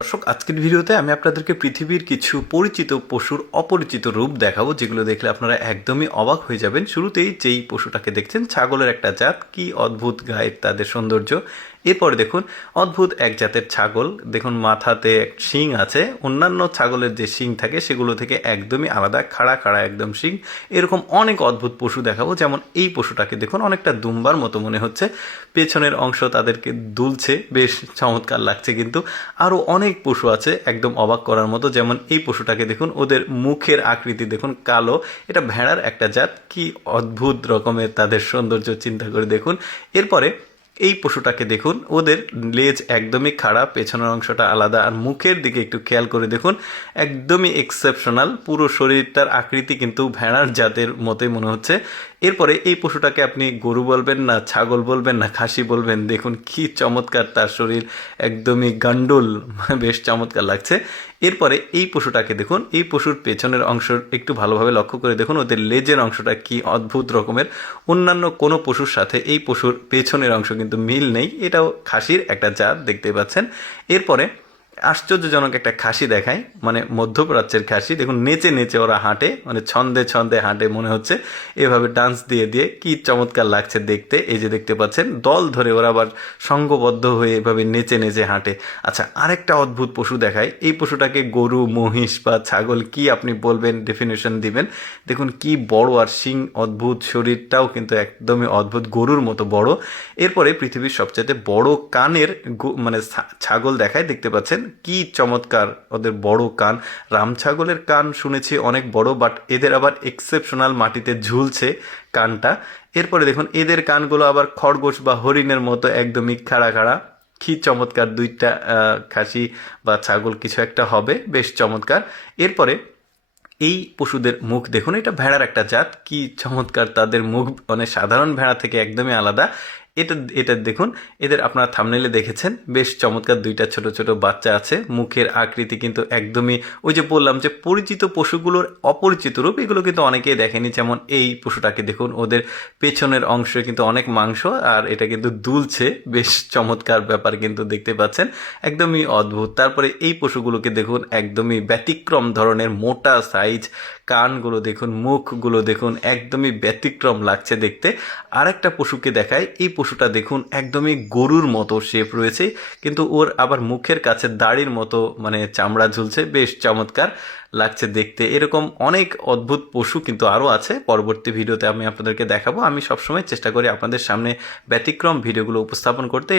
দর্শক, আজকের ভিডিওতে আমি আপনাদেরকে পৃথিবীর কিছু পরিচিত পশুর অপরিচিত রূপ দেখাবো, যেগুলো দেখলে আপনারা একদমই অবাক হয়ে যাবেন। শুরুতেই যেই পশুটাকে দেখছেন, ছাগলের একটা জাত, কি অদ্ভুত গায়ের তাদের সৌন্দর্য। এরপরে দেখুন অদ্ভুত এক জাতের ছাগল, দেখুন মাথাতে শিং আছে, অন্যান্য ছাগলের যে শিং থাকে সেগুলো থেকে একদমই আলাদা, খাড়া খাড়া একদম শিং। এরকম অনেক অদ্ভুত পশু দেখাবো। যেমন এই পশুটাকে দেখুন, অনেকটা দুম্বার মতো মনে হচ্ছে, পেছনের অংশ তাদেরকে দুলছে, বেশ চমৎকার লাগছে। কিন্তু আরও অনেক পশু আছে একদম অবাক করার মতো। যেমন এই পশুটাকে দেখুন, ওদের মুখের আকৃতি দেখুন কালো, এটা ভেড়ার একটা জাত, কি অদ্ভুত রকমের তাদের সৌন্দর্য চিন্তা করে দেখুন। এরপরে এই পশুটাকে দেখুন, ওদের লেজ একদমই খাড়া, পেছনের অংশটা আলাদা, আর মুখের দিকে একটু খেয়াল করে দেখুন, একদমই এক্সেপশনাল, পুরো শরীরটার আকৃতি কিন্তু ভেড়ার জাতের মতোই মনে হচ্ছে। এরপরে এই পশুটাকে আপনি গরু বলবেন না ছাগল বলবেন না খাসি বলবেন, দেখুন কি চমৎকার তার শরীর, একদমই গান্ডুল, বেশ চমৎকার লাগছে। এরপরে এই পশুটাকে দেখুন, এই পশুর পেছনের অংশ একটু ভালোভাবে লক্ষ্য করে দেখুন, ওদের লেজের অংশটা কি অদ্ভুত রকমের। অন্যান্য কোনো পশুর সাথে এই পশুর পেছনের অংশ কিন্তু মিল নেই, এটাও খাসির একটা জাত, দেখতে পাচ্ছেন। এরপরে আশ্চর্যজনক একটা খাসি দেখায়, মানে মধ্যপ্রাচ্যের খাসি, দেখুন নেচে নেচে ওরা হাঁটে, মানে ছন্দে ছন্দে হাঁটে মনে হচ্ছে, এভাবে ডান্স দিয়ে দিয়ে, কি চমৎকার লাগছে দেখতে। এই যে দেখতে পাচ্ছেন দল ধরে ওরা আবার সঙ্গবদ্ধ হয়ে এভাবে নেচে নেচে হাঁটে। আচ্ছা, আরেকটা অদ্ভুত পশু দেখায়, এই পশুটাকে গরু, মহিষ বা ছাগল কি আপনি বলবেন, ডেফিনেশন দিবেন। দেখুন কি বড়, আর শিং অদ্ভুত, শরীরটাও কিন্তু একদমই অদ্ভুত, গরুর মতো বড়। এরপরে পৃথিবীর সবচেয়ে বড় কানের মানে ছাগল দেখায়, দেখতে পাচ্ছেন কি চমৎকার ওদের বড় কান। রাম ছাগলের কান শুনেছি অনেক বড়, বাট এদের আবার এক্সেপশনাল, মাটিতে ঝুলছে কানটা। এরপরে দেখুন এদের কানগুলো আবার খরগোশ বা হরিণের মতো একদমই খাড়া খাড়া। কি চমৎকার, দুইটা খাসি বা ছাগল কিছু একটা হবে, বেশ চমৎকার। এরপরে এই পশুদের মুখ দেখুন, এটা ভেড়ার একটা জাত, কি চমৎকার তাদের মুখ, মানে সাধারণ ভেড়া থেকে একদমই আলাদা। এটা এটা দেখুন, এদের আপনারা থাম্বনেইলে দেখেছেন, বেশ চমৎকার, দুইটা ছোট ছোট বাচ্চা আছে, মুখের আকৃতি কিন্তু একদমই, ওই যে বললাম যে পরিচিত পশুগুলোর অপরিচিত রূপ, এগুলো কিন্তু অনেকেই দেখেনি। যেমন এই পশুটাকে দেখুন, ওদের পেছনের অংশে কিন্তু অনেক মাংস, আর এটা কিন্তু দুলছে, বেশ চমৎকার ব্যাপার কিন্তু দেখতে পাচ্ছেন, একদমই অদ্ভুত। তারপরে এই পশুগুলোকে দেখুন, একদমই ব্যতিক্রম ধরনের, মোটা সাইজ, কানগুলো দেখুন, মুখগুলো দেখুন, একদমই ব্যতিক্রম লাগছে দেখতে। আরেকটা পশুকে দেখায়, এই পশুটা দেখুন একদমই গরুর মতো শেপ রয়েছে, কিন্তু ওর আবার মুখের কাছে দাড়ির মতো মানে চামড়া ঝুলছে, বেশ চমৎকার লাগছে দেখতে। এরকম অনেক অদ্ভুত পশু কিন্তু আরও আছে, পরবর্তী ভিডিওতে আমি আপনাদেরকে দেখাবো। আমি সবসময় চেষ্টা করি আপনাদের সামনে ব্যতিক্রম ভিডিওগুলো উপস্থাপন করতে।